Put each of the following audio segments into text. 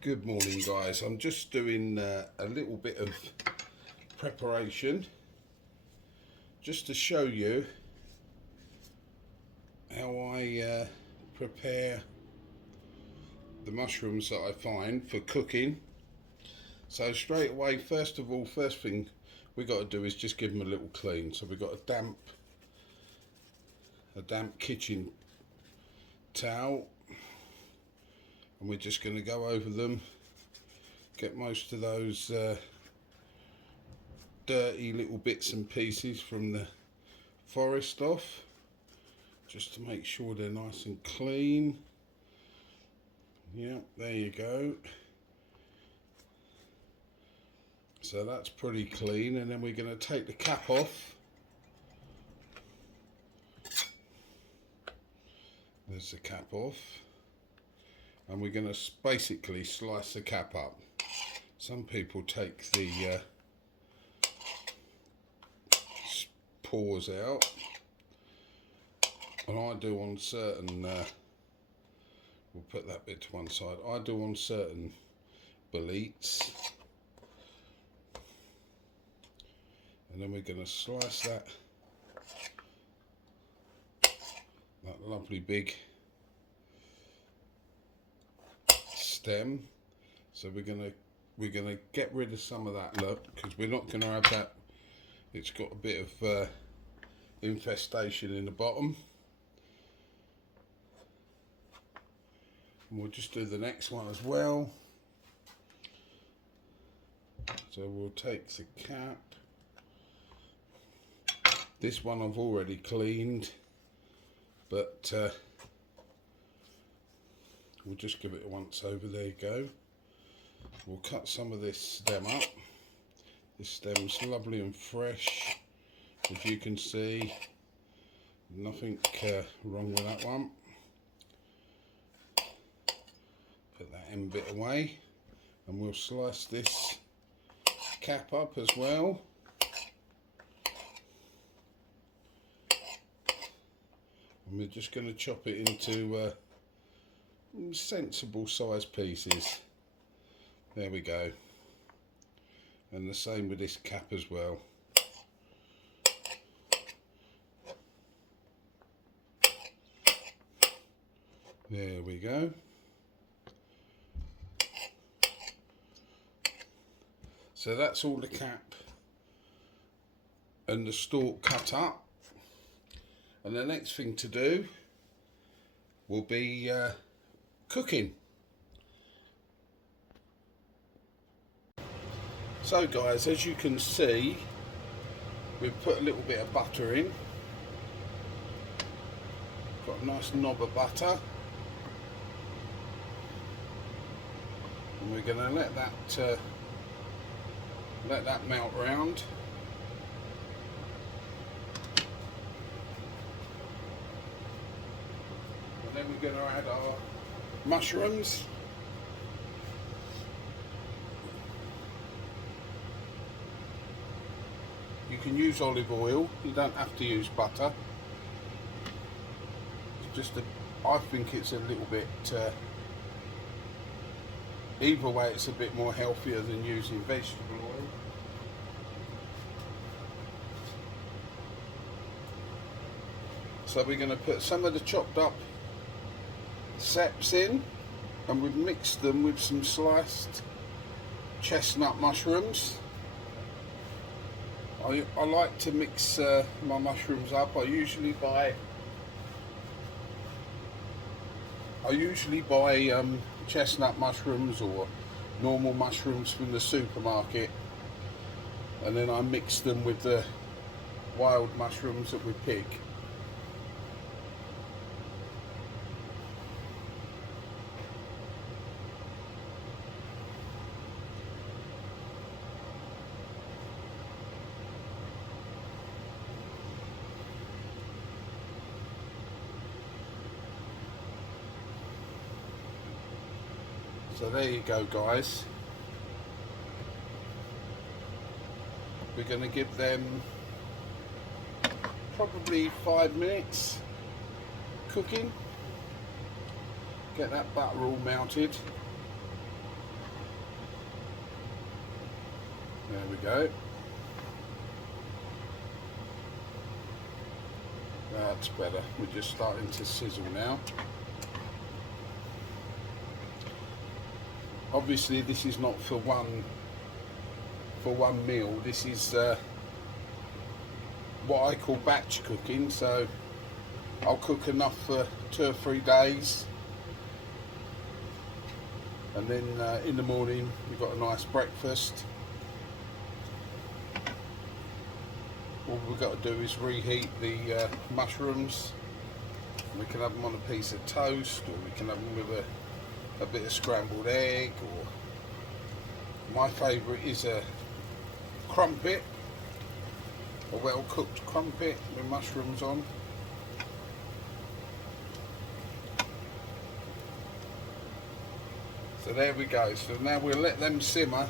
Good morning, guys. I'm just doing a little bit of preparation just to show you how I prepare the mushrooms that I find for cooking. So straight away, first thing we got to do is just give them a little clean. So we've got a damp kitchen towel, and we're just going to go over them, get most of those dirty little bits and pieces from the forest off, just to make sure they're nice and clean. Yep, there you go. So that's pretty clean, and then we're going to take the cap off. There's the cap off, and we're going to basically slice the cap up. Some people take the pores out, and I do on certain, we'll put that bit to one side, I do on certain boletes. And then we're going to slice that lovely big stem. So we're gonna get rid of some of that, look, because we're not going to have that. It's got a bit of infestation in the bottom. And we'll just do the next one as well. So we'll take the cap. This one I've already cleaned, but we'll just give it a once over. There you go. We'll cut some of this stem up. This stem's lovely and fresh, as you can see. Nothing wrong with that one. Put that end bit away, and we'll slice this cap up as well. And we're just going to chop it into sensible size pieces. There we go. And the same with this cap as well. There we go. So that's all the cap and the stalk cut up. And the next thing to do will be cooking. So guys, as you can see, we've put a little bit of butter in. Got a nice knob of butter. And we're going to let that melt round. And then we're going to add our mushrooms. You can use olive oil, you don't have to use butter. It's just I think it's a little bit, either way it's a bit more healthier than using vegetable oil. So we're going to put some of the chopped up seps in, and we've mixed them with some sliced chestnut mushrooms. I like to mix my mushrooms up. I usually buy chestnut mushrooms or normal mushrooms from the supermarket, and then I mix them with the wild mushrooms that we pick. So there you go, guys. We're going to give them probably 5 minutes cooking. Get that butter all melted. There we go. That's better. We're just starting to sizzle now. Obviously this is not for one meal. This is what I call batch cooking, so I'll cook enough for 2 or 3 days, and then in the morning you've got a nice breakfast. All we've got to do is reheat the mushrooms. We can have them on a piece of toast, or we can have them with a bit of scrambled egg, or my favourite is a crumpet, a well cooked crumpet with mushrooms on. So there we go. So now we'll let them simmer.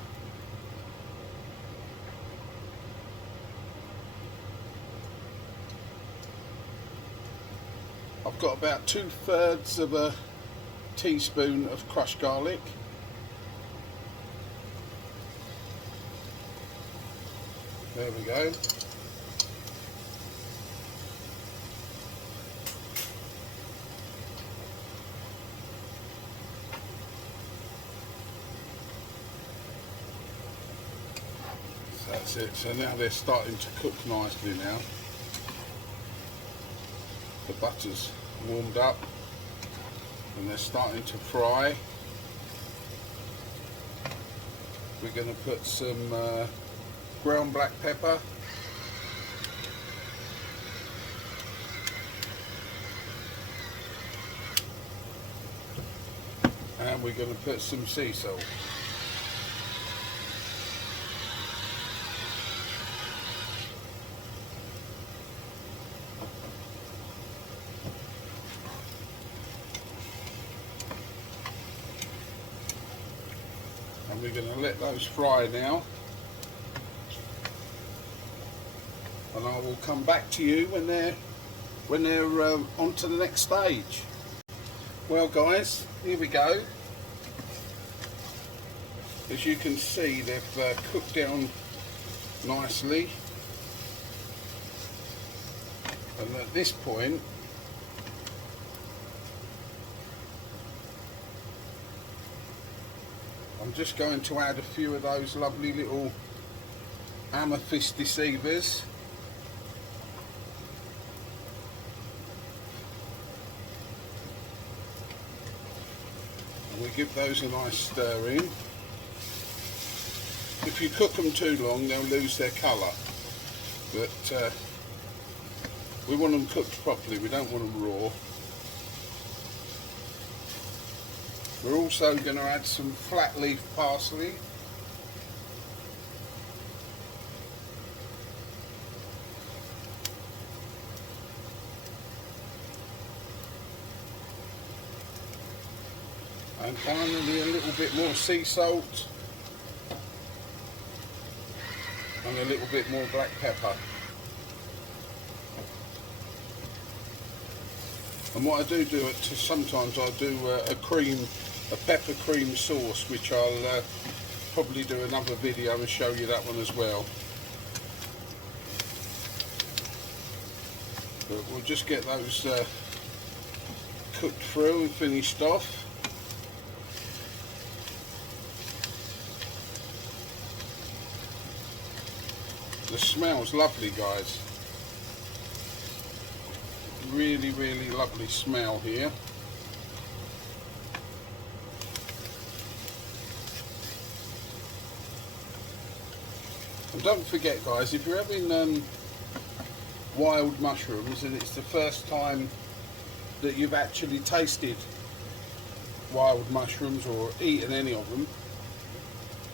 I've got about 2/3 of a teaspoon of crushed garlic. There we go. So that's it. So now they're starting to cook nicely now. The butter's warmed up and they're starting to fry. We're going to put some ground black pepper, and we're going to put some sea salt. And we're going to let those fry now. And I will come back to you when they're on to the next stage. Well guys, here we go. As you can see, they've cooked down nicely. And at this point, I'm just going to add a few of those lovely little amethyst deceivers. We give those a nice stir in. If you cook them too long, they'll lose their colour, but we want them cooked properly, we don't want them raw. We're also going to add some flat leaf parsley. And finally a little bit more sea salt and a little bit more black pepper. And what I do it to, sometimes I do a pepper cream sauce, which I'll probably do another video and show you that one as well. But we'll just get those cooked through and finished off. The smell's lovely, guys. Really, really lovely smell here. And don't forget, guys, if you're having wild mushrooms and it's the first time that you've actually tasted wild mushrooms or eaten any of them,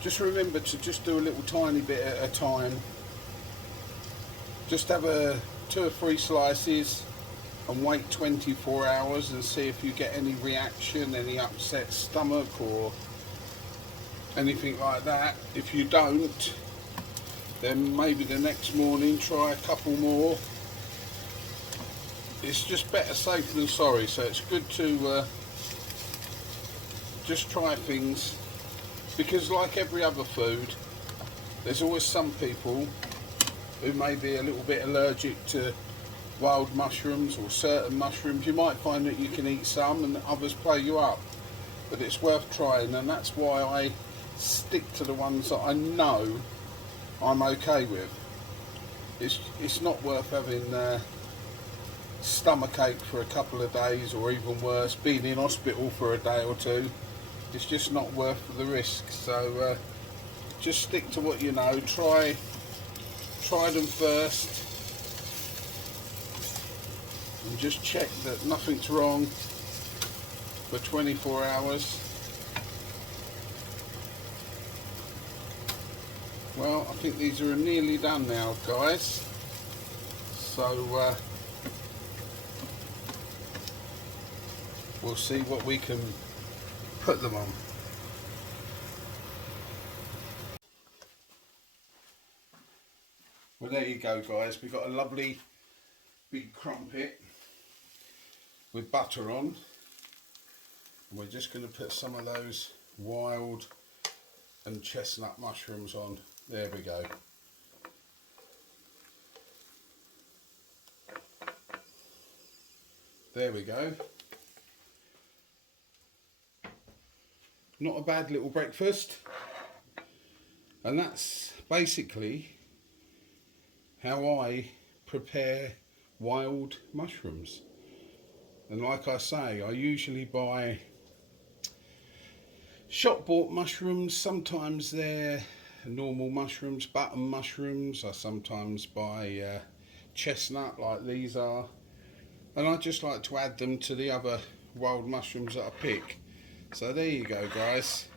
just remember to just do a little tiny bit at a time. Just have 2 or 3 slices and wait 24 hours and see if you get any reaction, any upset stomach or anything like that. If you don't, then maybe the next morning try a couple more. It's just better safe than sorry, so it's good to just try things, because like every other food, there's always some people who may be a little bit allergic to wild mushrooms or certain mushrooms. You might find that you can eat some and others play you up, but it's worth trying, and that's why I stick to the ones that I know I'm okay with. It's not worth having stomachache for a couple of days, or even worse, being in hospital for a day or two. It's just not worth the risk. So just stick to what you know. Try them first, and just check that nothing's wrong for 24 hours. Well, I think these are nearly done now, guys. So we'll see what we can put them on. Well, there you go, guys. We've got a lovely big crumpet with butter on. And we're just going to put some of those wild and chestnut mushrooms on. There we go. There we go. Not a bad little breakfast. And that's basically how I prepare wild mushrooms. And like I say, I usually buy shop bought mushrooms. Sometimes they're normal mushrooms, button mushrooms. I sometimes buy chestnut like these are, and I just like to add them to the other wild mushrooms that I pick. So there you go, guys,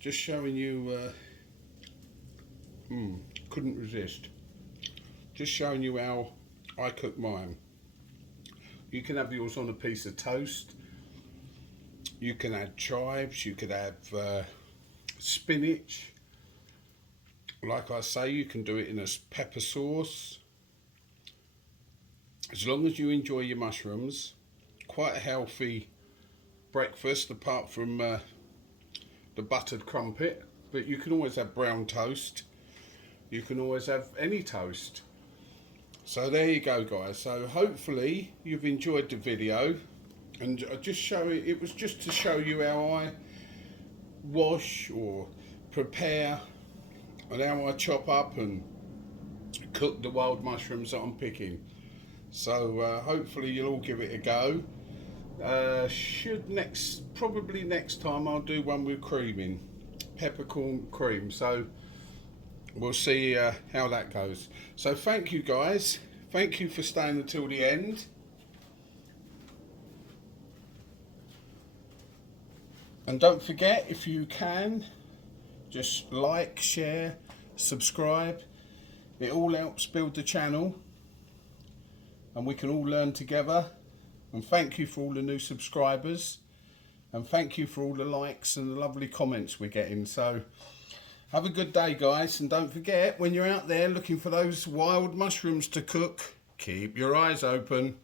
just showing you couldn't resist, just showing you how I cook mine. You can have yours on a piece of toast, you can add chives, you could have spinach. Like I say, you can do it in a pepper sauce. As long as you enjoy your mushrooms. Quite a healthy breakfast, apart from the buttered crumpet. But you can always have brown toast. You can always have any toast. So there you go, guys. So hopefully you've enjoyed the video. And I just it was just to show you how I wash or prepare, and how I chop up and cook the wild mushrooms that I'm picking. So hopefully you'll all give it a go. Probably next time I'll do one with cream peppercorn cream. So we'll see how that goes. So thank you, guys. Thank you for staying until the end. And don't forget, if you can, just like, share, subscribe. It all helps build the channel, and we can all learn together. And thank you for all the new subscribers, and thank you for all the likes and the lovely comments we're getting. So have a good day, guys, and don't forget, when you're out there looking for those wild mushrooms to cook, keep your eyes open.